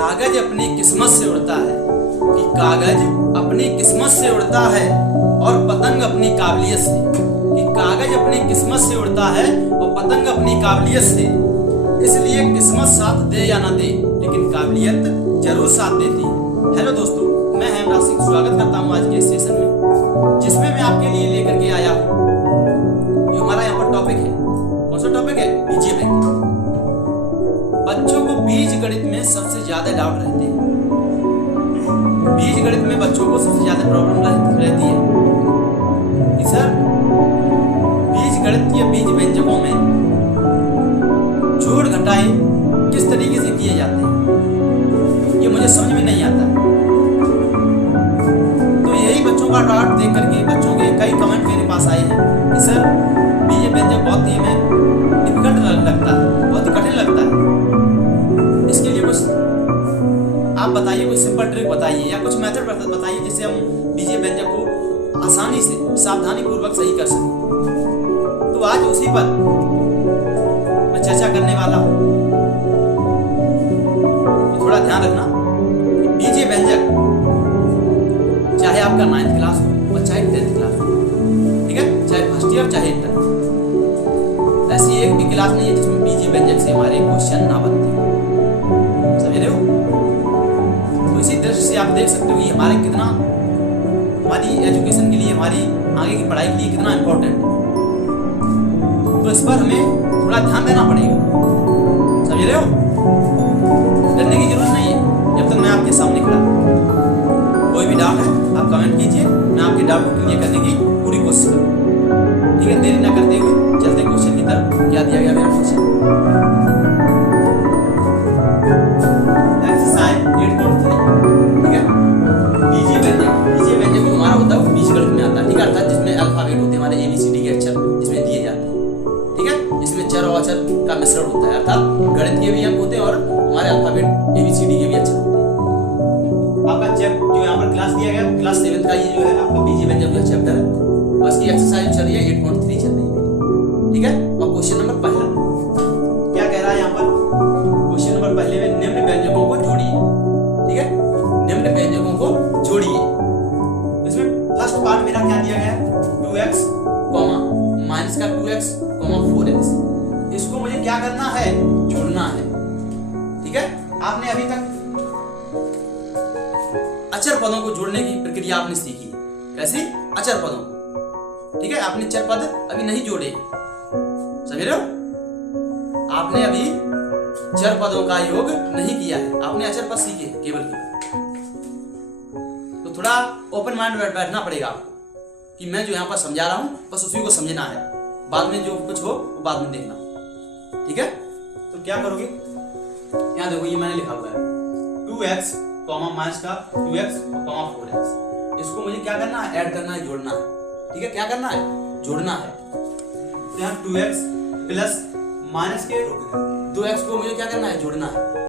कागज अपनी किस्मत से उड़ता है, कि कागज अपनी किस्मत से उड़ता है और पतंग अपनी काबिलियत से, कि कागज अपनी किस्मत से उड़ता है और पतंग अपनी काबिलियत से। इसलिए किस्मत साथ दे या ना दे, लेकिन काबिलियत जरूर साथ देती है। हेलो दोस्तों, मैं हेमराज सिंह स्वागत करता हूँ आज के इस सेशन में, जिसमें मैं आपके लिए लेकर के आया हूँ। ये हमारा यहाँ पर टॉपिक है। कौन सा टॉपिक है? बीजीय बैंक। बच्चों को बीज गणित में सबसे ज्यादा डाउट रहते हैं। बीज गणित में बच्चों को सबसे ज्यादा प्रॉब्लम रहती है कि सर बीज गणित या बीज व्यंजकों में जोड़ घटाएं किस तरीके से किए जाते हैं, ये मुझे समझ में नहीं आता। तो यही बच्चों का डाउट देख करके बच्चों के कई कमेंट मेरे पास आए हैं कि सर बीज व्यंजक बहुत ही हमें डिफिकल्ट लगता है, बहुत ही कठिन लगता है। इसके लिए कुछ आप बताइए, कुछ सिंपल ट्रिक बताइए या कुछ मेथड बताइए जिससे हम बीजीय व्यंजक को आसानी से सावधानी पूर्वक सही कर सकें। तो आज उसी पर मैं चर्चा करने वाला हूं। तो थोड़ा ध्यान रखना कि बीजीय व्यंजक चाहे आपका 9th क्लास हो और चाहे 10th क्लास हो, ठीक है, चाहे फर्स्ट ईयर चाहे इंटर, ऐसी एक भी क्लास नहीं है जिसमें बीजीय व्यंजक से हमारे क्वेश्चन ना बनते। समझ रहे हो? तो इसी दृष्टि से आप देख सकते हो कि हमारे कितना, हमारी एजुकेशन के लिए, हमारी आगे की पढ़ाई के लिए कितना इम्पोर्टेंट है। तो इस पर हमें थोड़ा ध्यान देना पड़ेगा। समझ रहे हो? डरने की जरूरत नहीं है जब तक मैं आपके सामने खड़ा हूं। कोई भी डाउट है आप कमेंट कीजिए, मैं आपके डाउट को क्लियर करने की पूरी कोशिश करूंगा। ठीक है, देरी न करते हुए चलते क्वेश्चन की तरफ। क्या दिया गया मेरा क्वेश्चन? एक्सरसाइज 8.3, ठीक है। बीजीय व्यंजक जो हमारा होता है वो बीजगणित में आता है, ठीक है, अर्थात जिसमें अल्फाबेट होते हैं, हमारे ABCD के अक्षर इसमें दिए जाते हैं, ठीक है। इसमें चर और अचर का मिश्रण होता है, अर्थात गणित के भी अंक होते हैं और हमारे अल्फाबेट ABCD के भी अक्षर होते हैं। आपका जो यहाँ पर क्लास दिया गया क्लास 7 का ये जो है आपका बीजीय व्यंजक का चैप्टर है, और इसकी एक्सरसाइज चल रही है 8.3 चल रही है, ठीक है। और क्वेश्चन नंबर पहला क्या कह रहा है यहाँ पर? क्वेश्चन नंबर पहले में निम्न व्यंजकों को जोड़िए, ठीक है, निम्न व्यंजकों को जोड़िए। इसमें फर्स्ट पार्ट मेरा क्या दिया गया है? 2x माइनस का 2x 4x। इसको मुझे क्या करना है? जोड़ना है, ठीक है। आपने अभी तक अचर पदों को जोड़ने की प्रक्रिया आपने सीखी है। कैसी? अचर पदों को, ठीक है। आपने चर पद अभी नहीं जोड़े, समझ रहे हो? आपने अभी चर पदों का योग नहीं किया है, आपने अचर पद सीखे केवल। तो थोड़ा ओपन माइंड बैठना पड़ेगा आपको कि मैं जो यहाँ पर समझा रहा हूं बस उसी को समझना है, बाद में जो कुछ हो वो बाद में देखना, ठीक है। तो क्या करोगे? यहाँ देखो, ये मैंने लिखा हुआ है 2x माइनस का 2x और 4x। इसको मुझे क्या करना है? ऐड करना है, जोड़ना है, ठीक है। क्या करना है? जोड़ना है। तो यहाँ 2x प्लस माइनस के 2x को मुझे क्या करना है? जोड़ना है।